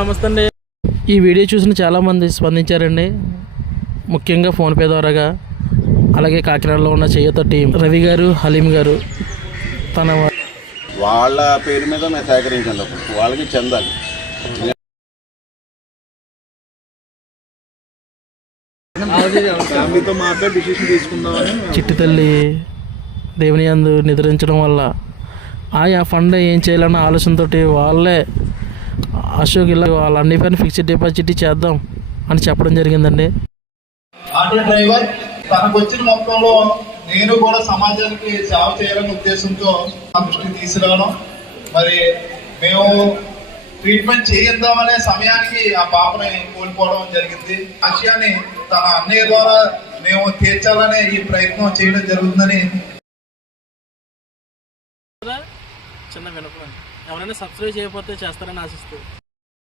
నమస్తే అండి. ఈ వీడియో చూసిన చాలామంది స్పందించారండి, ముఖ్యంగా ఫోన్పే ద్వారాగా. అలాగే కాకినాడలో ఉన్న చేయూత టీం రవి గారు, హలీం గారు తన వాళ్ళ పేరు మీద మేము సేకరించాలి, వాళ్ళకి చెందాలి. చిట్టి తల్లి దేవుని యందు నిద్రించడం వల్ల ఆయా ఫండ్ ఏం చేయాలన్న ఆలోచనతో వాళ్ళే అశోక్ ఇలా వాళ్ళ అన్ని పైన ఫిక్స్డ్ డిపాజిట్ చేద్దాం అని చెప్పడం జరిగిందండి. ఆటో డ్రైవర్ తనకు వచ్చిన మొత్తంలో నేను కూడా సమాజానికి సేవ చేయాలనే ఉద్దేశంతో ఆ దృష్టికి తీసుకురావడం, మరి మేము ట్రీట్మెంట్ చేయిద్దామనే సమయానికి ఆ పాపని కోల్పోవడం జరిగింది. ఆ విషయాన్ని తన అన్నయ్య ద్వారా మేము తీర్చాలనే ఈ ప్రయత్నం చేయడం జరుగుతుందని. చిన్న వినపం, ఎవరైనా సబ్స్క్రైబ్ చేయకపోతే చేస్తారని ఆశిస్తూ